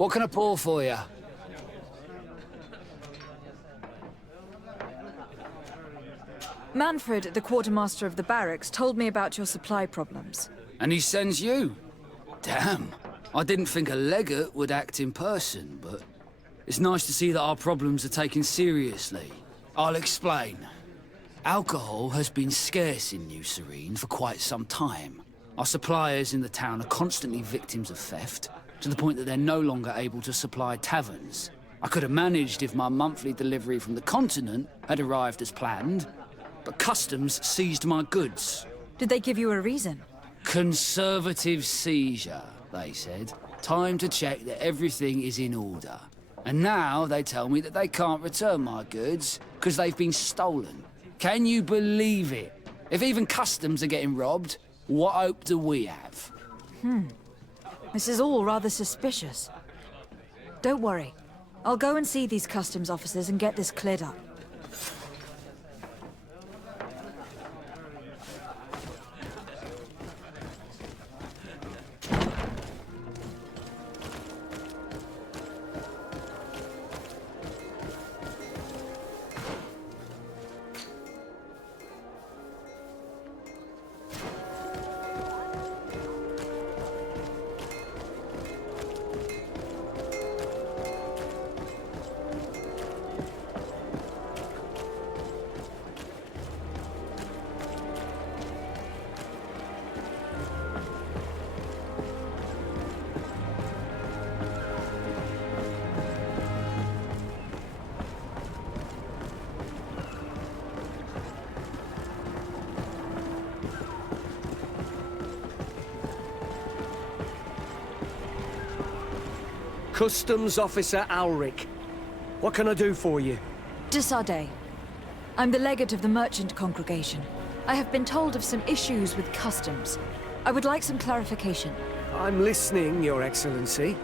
What can I pour for you? Manfred, the quartermaster of the barracks, told me about your supply problems. And he sends you? Damn. I didn't think a legate would act in person, but it's nice to see that our problems are taken seriously. I'll explain. Alcohol has been scarce in New Serene for quite some time. Our suppliers in the town are constantly victims of theft, to the point that they're no longer able to supply taverns. I could have managed if my monthly delivery from the continent had arrived as planned, but customs seized my goods. Did they give you a reason? Conservative seizure, they said. Time to check that everything is in order. And now they tell me that they can't return my goods because they've been stolen. Can you believe it? If even customs are getting robbed, what hope do we have? This is all rather suspicious. Don't worry. I'll go and see these customs officers and get this cleared up. Customs Officer Alric. What can I do for you? De Sardet. I'm the legate of the merchant congregation. I have been told of some issues with customs. I would like some clarification. I'm listening, Your Excellency.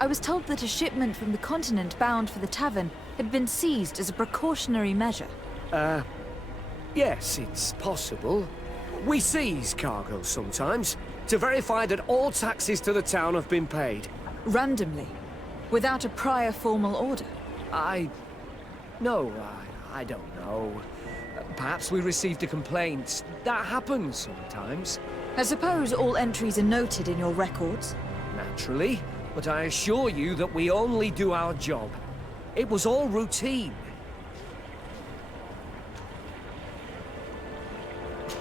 I was told that a shipment from the continent bound for the tavern had been seized as a precautionary measure. Yes, it's possible. We seize cargo sometimes, to verify that all taxes to the town have been paid. Randomly, without a prior formal order. No, I don't know. Perhaps we received a complaint. That happens sometimes. I suppose all entries are noted in your records? Naturally, but I assure you that we only do our job. It was all routine.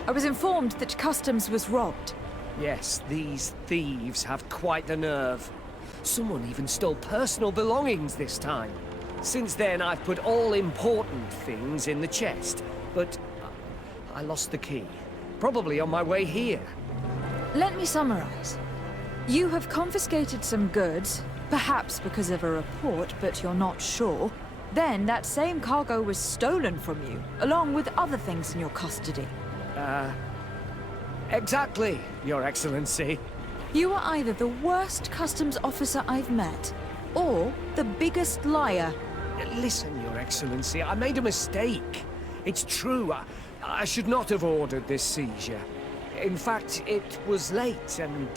I was informed that customs was robbed. Yes, these thieves have quite the nerve. Someone even stole personal belongings this time. Since then, I've put all important things in the chest, but I lost the key. Probably on my way here. Let me summarize. You have confiscated some goods, perhaps because of a report, but you're not sure. Then that same cargo was stolen from you, along with other things in your custody. Exactly, Your Excellency. You are either the worst customs officer I've met, or the biggest liar. Listen, Your Excellency, I made a mistake. It's true, I should not have ordered this seizure. In fact, it was late, and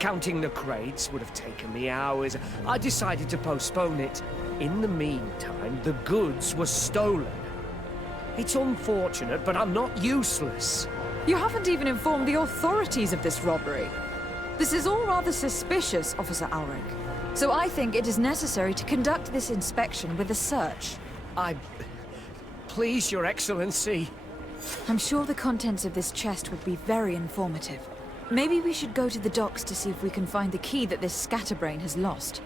counting the crates would have taken me hours. I decided to postpone it. In the meantime, the goods were stolen. It's unfortunate, but I'm not useless. You haven't even informed the authorities of this robbery. This is all rather suspicious, Officer Alric. So I think it is necessary to conduct this inspection with a search. Please, Your Excellency. I'm sure the contents of this chest would be very informative. Maybe we should go to the docks to see if we can find the key that this scatterbrain has lost.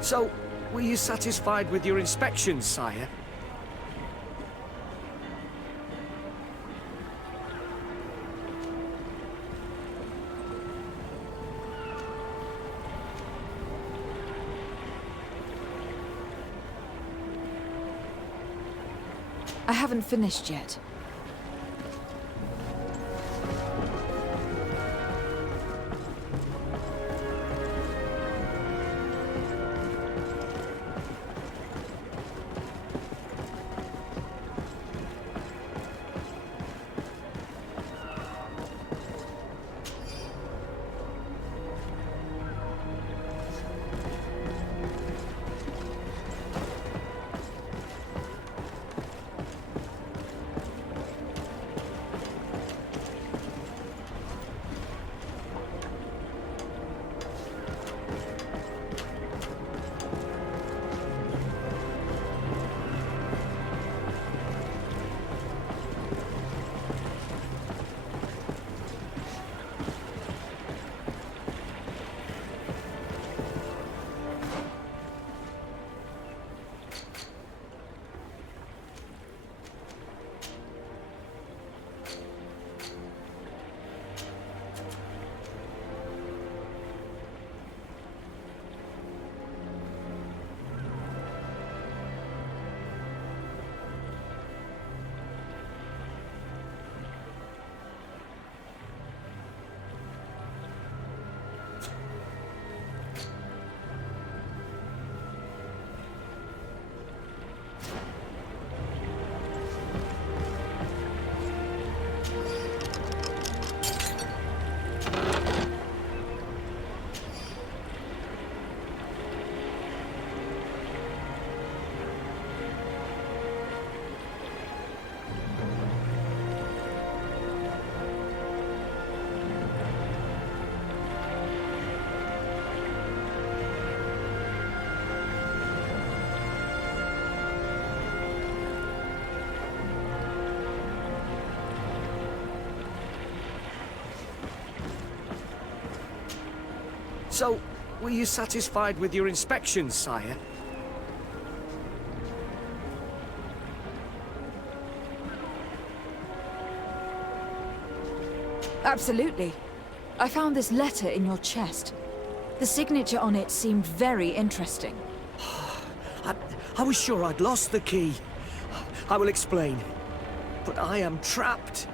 So, were you satisfied with your inspection, sire? I haven't finished yet. So, were you satisfied with your inspection, sire? Absolutely. I found this letter in your chest. The signature on it seemed very interesting. I was sure I'd lost the key. I will explain. But I am trapped.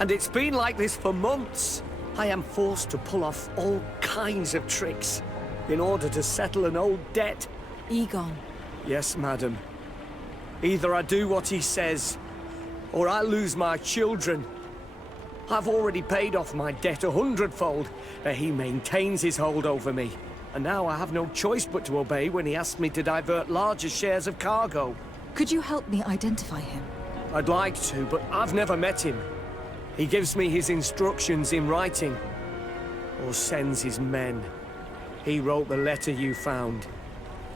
And it's been like this for months. I am forced to pull off all kinds of tricks in order to settle an old debt. Egon. Yes, madam. Either I do what he says, or I lose my children. I've already paid off my debt 100-fold, but he maintains his hold over me. And now I have no choice but to obey when he asks me to divert larger shares of cargo. Could you help me identify him? I'd like to, but I've never met him. He gives me his instructions in writing, or sends his men. He wrote the letter you found,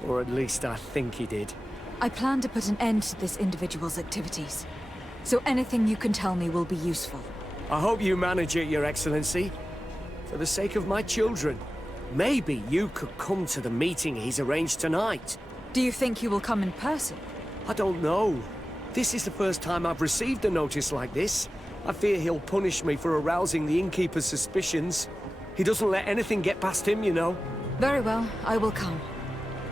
or at least I think he did. I plan to put an end to this individual's activities, so anything you can tell me will be useful. I hope you manage it, Your Excellency. For the sake of my children, maybe you could come to the meeting he's arranged tonight. Do you think he will come in person? I don't know. This is the first time I've received a notice like this. I fear he'll punish me for arousing the innkeeper's suspicions. He doesn't let anything get past him, you know. Very well, I will come.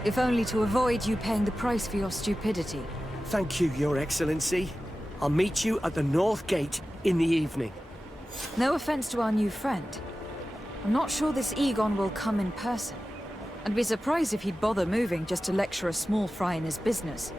If only to avoid you paying the price for your stupidity. Thank you, Your Excellency. I'll meet you at the North Gate in the evening. No offense to our new friend. I'm not sure this Egon will come in person. I'd be surprised if he'd bother moving just to lecture a small fry in his business.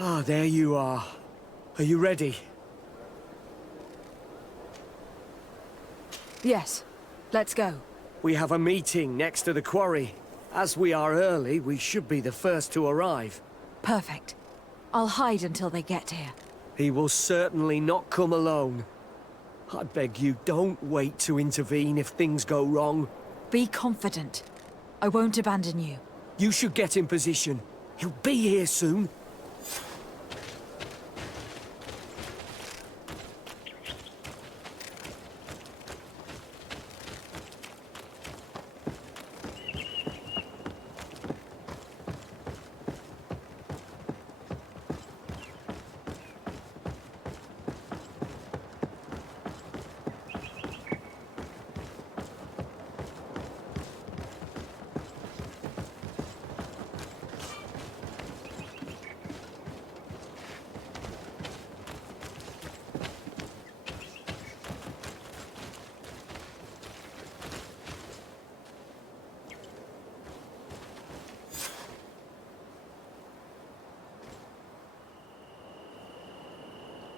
Ah, there you are. Are you ready? Yes. Let's go. We have a meeting next to the quarry. As we are early, we should be the first to arrive. Perfect. I'll hide until they get here. He will certainly not come alone. I beg you, don't wait to intervene if things go wrong. Be confident. I won't abandon you. You should get in position. He'll be here soon.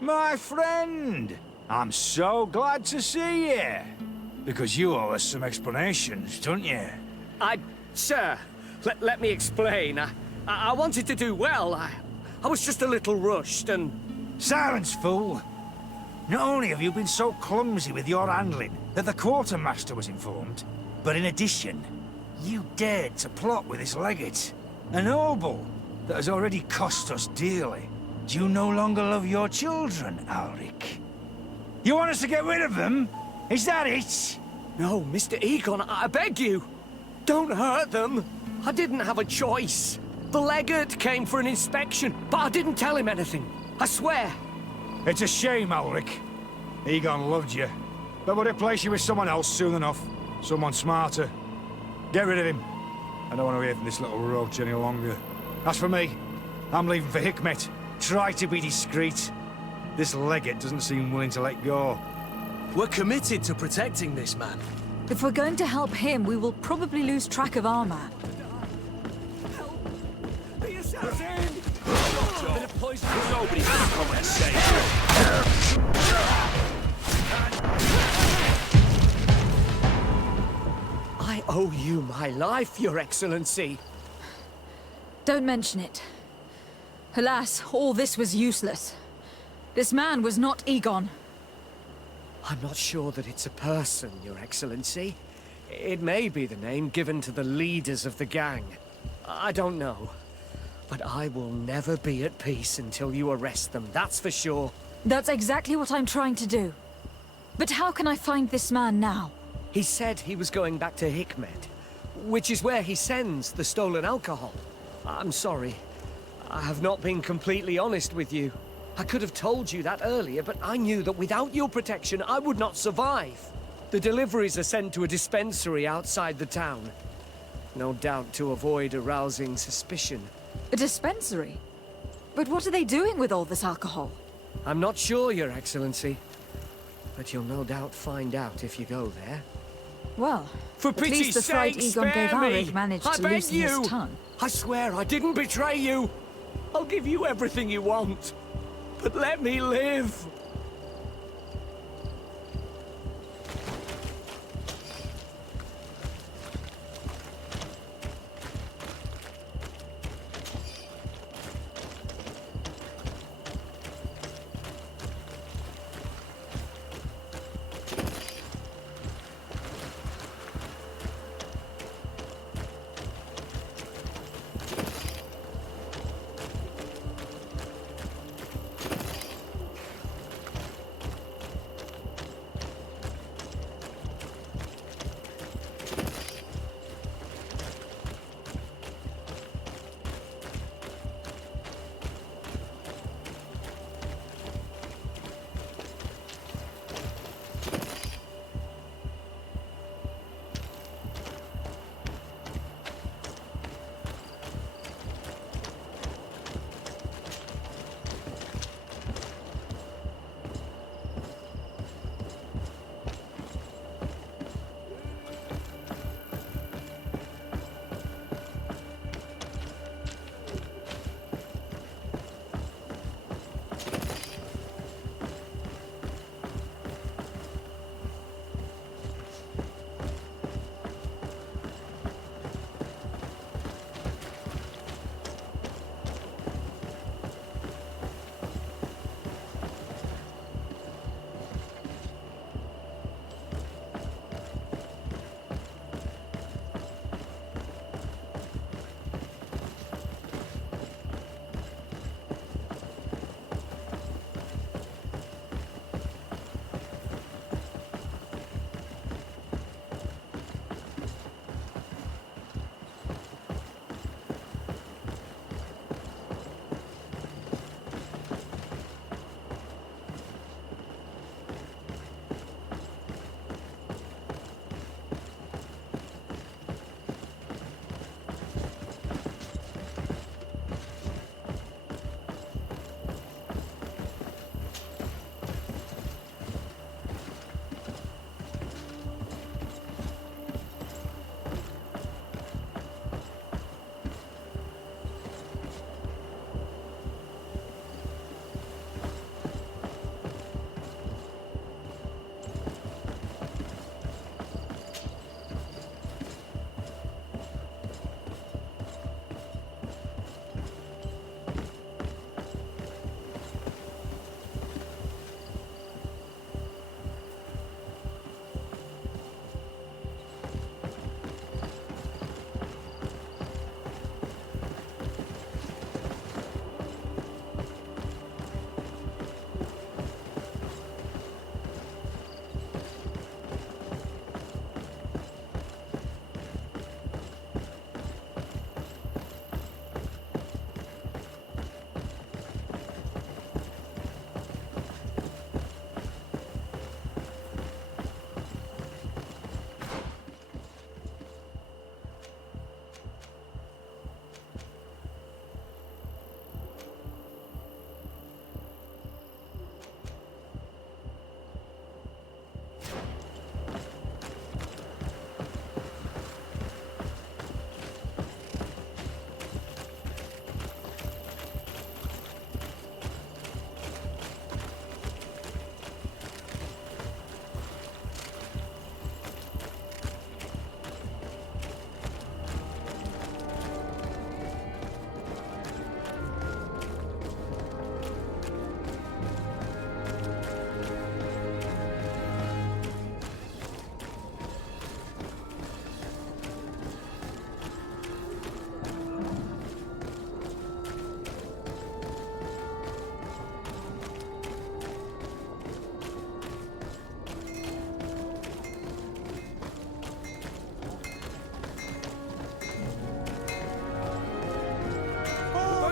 My friend! I'm so glad to see you. Because you owe us some explanations, don't you? Sir, let me explain. I wanted to do well. I was just a little rushed and... Silence, fool! Not only have you been so clumsy with your handling that the quartermaster was informed, but in addition, you dared to plot with this legate. A noble that has already cost us dearly. Do you no longer love your children, Alric? You want us to get rid of them? Is that it? No, Mr. Egon, I beg you. Don't hurt them. I didn't have a choice. The legate came for an inspection, but I didn't tell him anything. I swear. It's a shame, Alric. Egon loved you, but would replace you with someone else soon enough. Someone smarter. Get rid of him. I don't want to hear from this little roach any longer. As for me, I'm leaving for Hikmet. Try to be discreet. This legate doesn't seem willing to let go. We're committed to protecting this man. If we're going to help him, we will probably lose track of our man. The assassin! Bit of poison. Nobody can come and save you. I owe you my life, Your Excellency. Don't mention it. Alas, all this was useless. This man was not Egon. I'm not sure that it's a person, Your Excellency. It may be the name given to the leaders of the gang. I don't know. But I will never be at peace until you arrest them, that's for sure. That's exactly what I'm trying to do. But how can I find this man now? He said he was going back to Hikmet, which is where he sends the stolen alcohol. I'm sorry. I have not been completely honest with you. I could have told you that earlier, but I knew that without your protection, I would not survive. The deliveries are sent to a dispensary outside the town. No doubt to avoid arousing suspicion. A dispensary? But what are they doing with all this alcohol? I'm not sure, Your Excellency. But you'll no doubt find out if you go there. Well, For at least pity's the fright sake, Egon gave spare me! Arig managed I to beg loosen you! his tongue. I swear I didn't betray you! I'll give you everything you want. But let me live!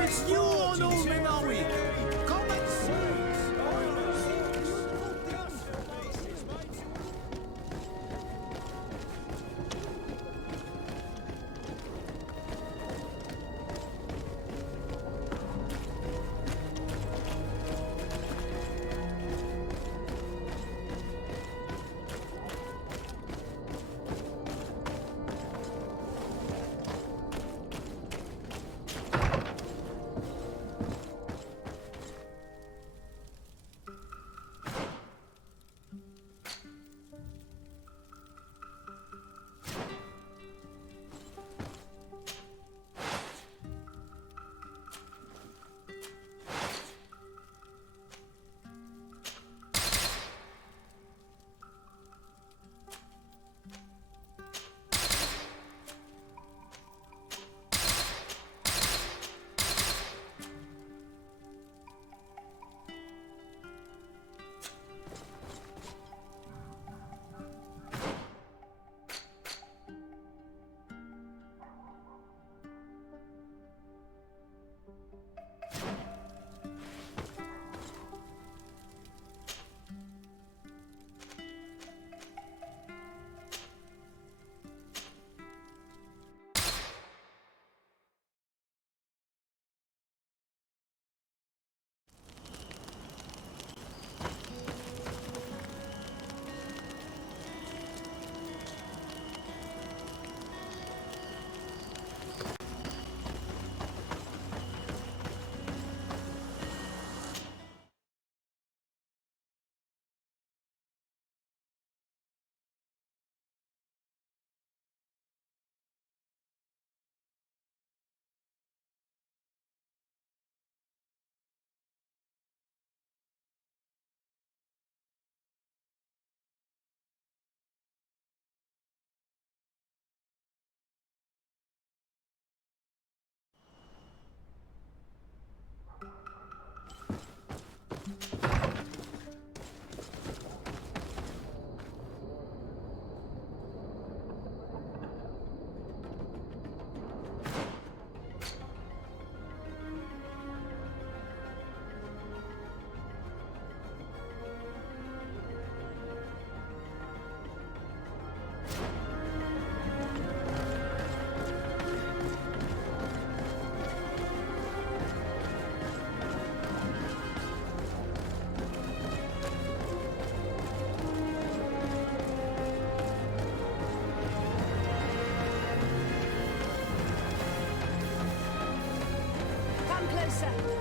It's you on all me, are we? Come and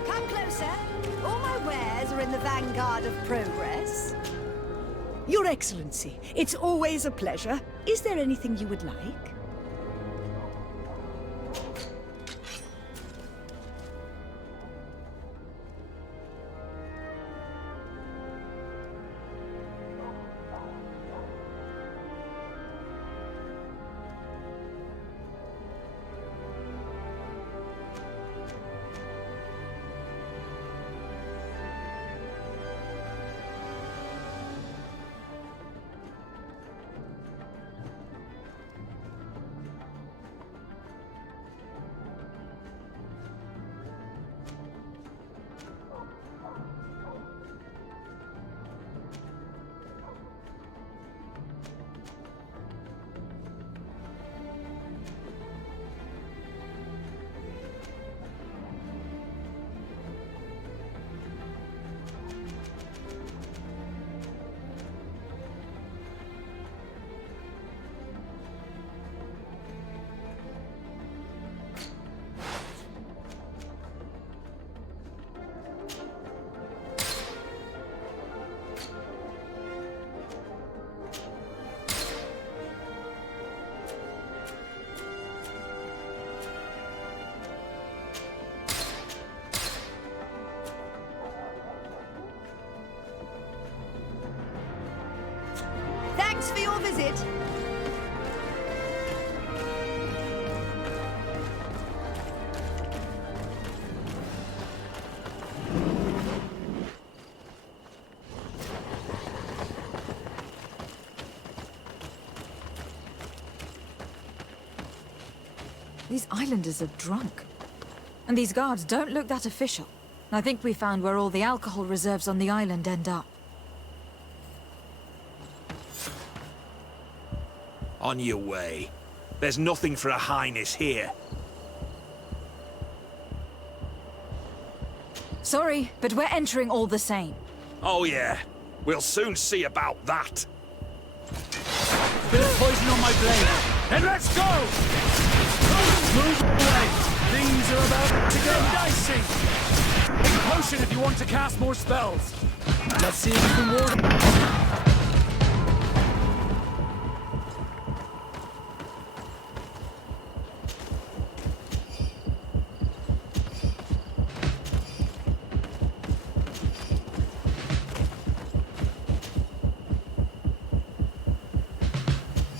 Come closer. All my wares are in the vanguard of progress. Your Excellency, it's always a pleasure. Is there anything you would like? Thanks for your visit. These islanders are drunk. And these guards don't look that official. I think we found where all the alcohol reserves on the island end up. On your way. There's nothing for a highness here. Sorry, but we're entering all the same. Oh yeah, we'll soon see about that. Bit of poison on my blade. Then let's go! Move away. Things are about to get dicey. Take a potion if you want to cast more spells. Let's see if you can ward.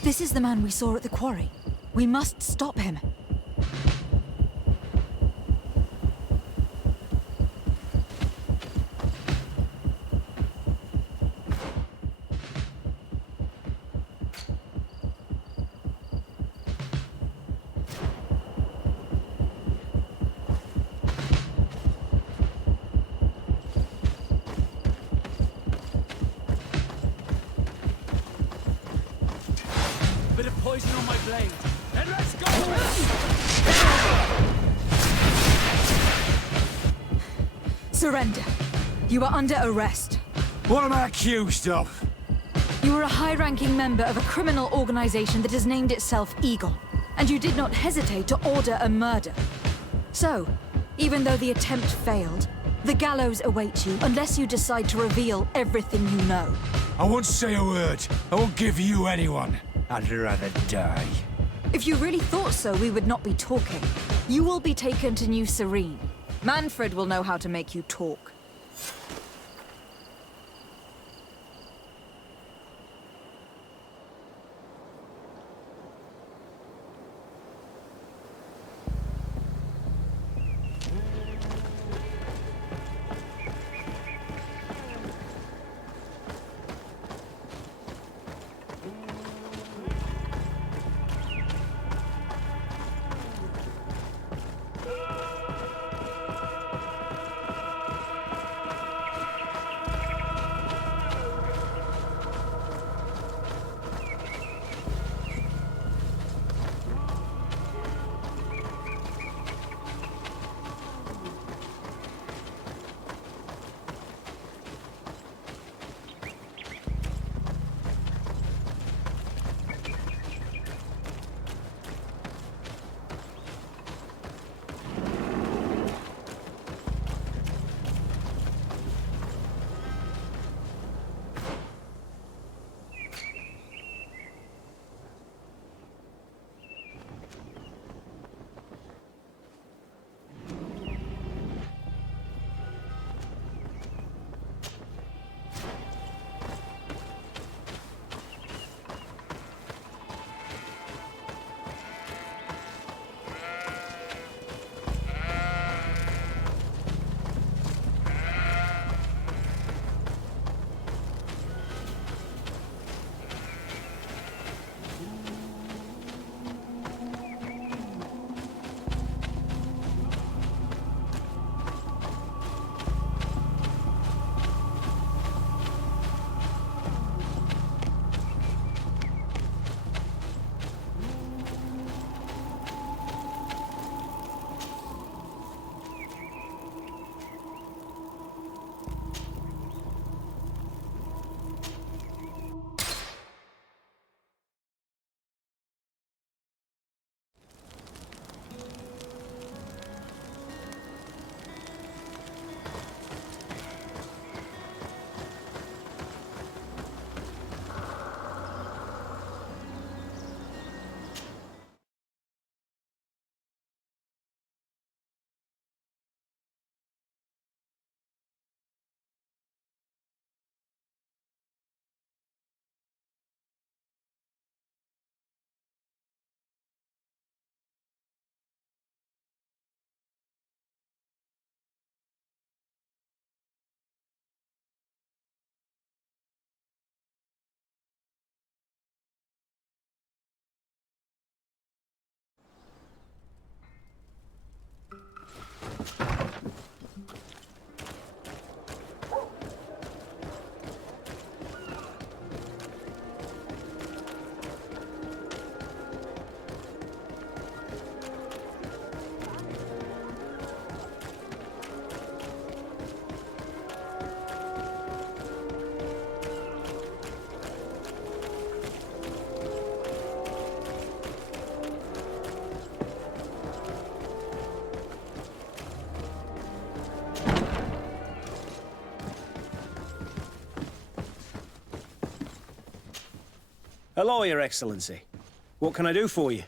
This is the man we saw at the quarry. We must stop him. Bit of poison on my blade. And let's go! Surrender. You are under arrest. What am I accused of? You are a high-ranking member of a criminal organization that has named itself Egon, and you did not hesitate to order a murder. So, even though the attempt failed, the gallows awaits you unless you decide to reveal everything you know. I won't say a word. I won't give you anyone. I'd rather die. If you really thought so, we would not be talking. You will be taken to New Serene. Manfred will know how to make you talk. Hello, Your Excellency. What can I do for you?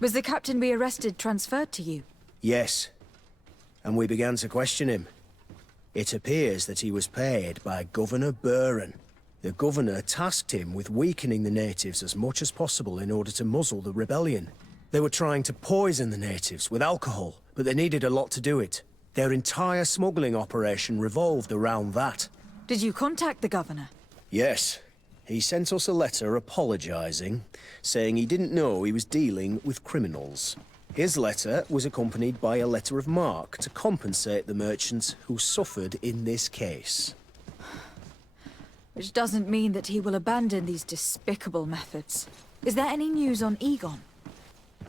Was the captain we arrested transferred to you? Yes. And we began to question him. It appears that he was paid by Governor Buren. The governor tasked him with weakening the natives as much as possible in order to muzzle the rebellion. They were trying to poison the natives with alcohol, but they needed a lot to do it. Their entire smuggling operation revolved around that. Did you contact the governor? Yes. He sent us a letter apologizing, saying he didn't know he was dealing with criminals. His letter was accompanied by a letter of marque to compensate the merchants who suffered in this case. Which doesn't mean that he will abandon these despicable methods. Is there any news on Egon?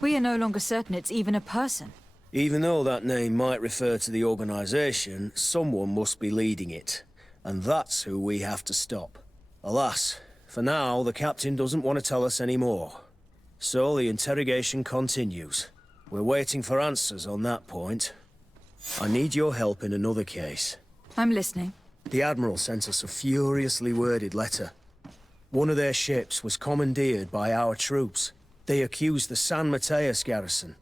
We are no longer certain it's even a person. Even though that name might refer to the organization, someone must be leading it. And that's who we have to stop. Alas, for now, the captain doesn't want to tell us any more. So the interrogation continues. We're waiting for answers on that point. I need your help in another case. I'm listening. The Admiral sent us a furiously worded letter. One of their ships was commandeered by our troops. They accused the San Mateus garrison.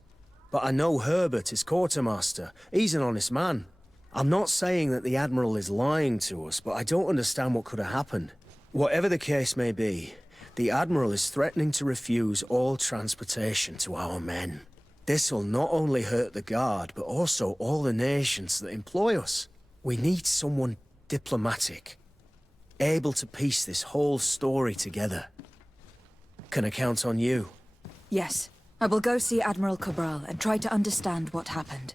But I know Herbert is quartermaster. He's an honest man. I'm not saying that the Admiral is lying to us, but I don't understand what could have happened. Whatever the case may be, the Admiral is threatening to refuse all transportation to our men. This will not only hurt the Guard, but also all the nations that employ us. We need someone diplomatic, able to piece this whole story together. Can I count on you? Yes. I will go see Admiral Cabral and try to understand what happened.